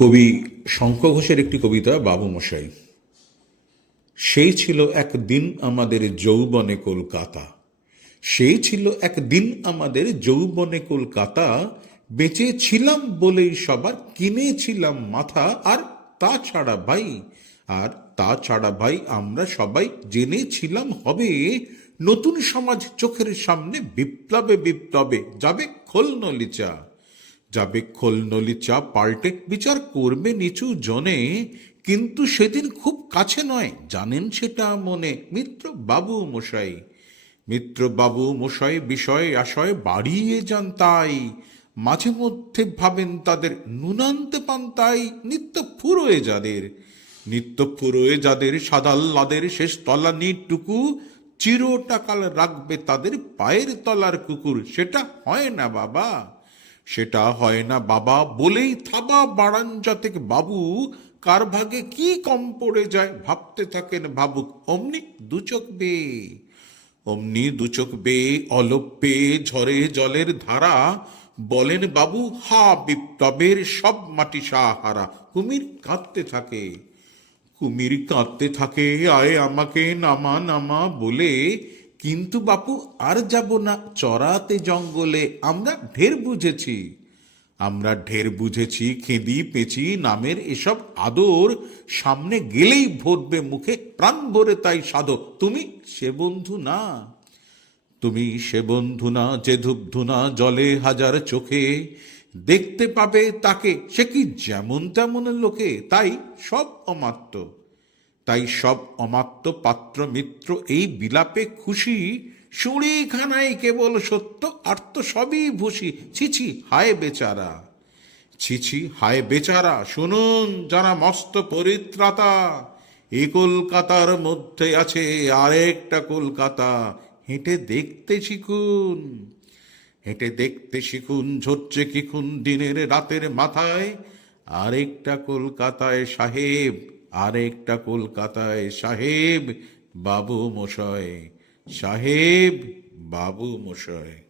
কবি শঙ্খ ঘোষের একটি কবিতা, বাবু মশাই। সেই ছিল একদিন আমাদের যৌবনে কলকাতা। সেই ছিল একদিন আমাদের যৌবনে কলকাতা। বেঁচে ছিলাম বলেই সবার, কিনেছিলাম মাথা। আর তাছাড়া ভাই, আর তাছাড়া ভাই, আমরা সবাই জেনেছিলাম হবে। নতুন সমাজ চোখের সামনে বিপ্লবে বিপ্লবে যাবে খোলনলিচা। যাবে খোলনলি চা পাল্টে বিচার করবে নিচু জনে, কিন্তু সেদিন খুব কাছে নয়, জানেন সেটা মনে মিত্র বাবু মশাই। মিত্র বাবু মশাই বিষয় আশয় বাড়িয়ে যান তাই, মাঝে মধ্যে ভাবেন তাদের নুনান্তে পান তাই, নিত্য ফুরোয় যাদের। নিত্য ফুরোয় যাদের সাদাল্লাদের শেষ তলানিটুকু চিরটাকাল রাখবে তাদের পায়ের তলার কুকুর, সেটা হয় না বাবা। সেটা হয় না। বাবা বলেই থাবা বাড়ান যাতে বাবু, কার ভাগে কি কম পড়ে যায় ভাবতে থাকেন ভাবুক। অমনি দুচোখ বে অমনি দুচোখ বে অলপ পেয়ে ঝরে জলের ধারা। বলেন বাবু, হা বিপ্লবের সব মাটি সাহারা। কুমির কাঁদতে থাকে, কুমির কাঁদতে থাকে, আয় আমাকে নামা নামা বলে। কিন্তু বাপু, আর যাব না। চড়াতে জঙ্গলে আমরা ঢের বুঝেছি। আমরা ঢের বুঝেছি, খেদি পেঁচি নামের এসব আদর। সামনে গেলেই ভরবে মুখে প্রাণ ভরে তাই সাধক তুমি সে বন্ধু না। তুমি সে বন্ধু না, যে ধূপধুনা জলে হাজার চোখে। দেখতে পাবে তাকে, সে কি যেমন তেমন লোকে, তাই সব অমাত্য। তাই সব অমাত্য পাত্র মিত্র এই বিলাপে খুশি। সুড়িখানায় কেবল সত্য, আর তো সবই ভুষি। ছিছি হায় বেচারা। ছিছি হায় বেচারা, শুনুন যারা মস্ত পরিত্রাতা। এ কলকাতার মধ্যে আছে আরেকটা কলকাতা। হেঁটে দেখতে শিখুন। হেঁটে দেখতে শিখুন, ঝরছে কিখুন দিনের রাতের মাথায়। আরেকটা কলকাতায় সাহেব আরেকটা কলকাতায় সাহেব বাবু মশয় সাহেব বাবু মশাই।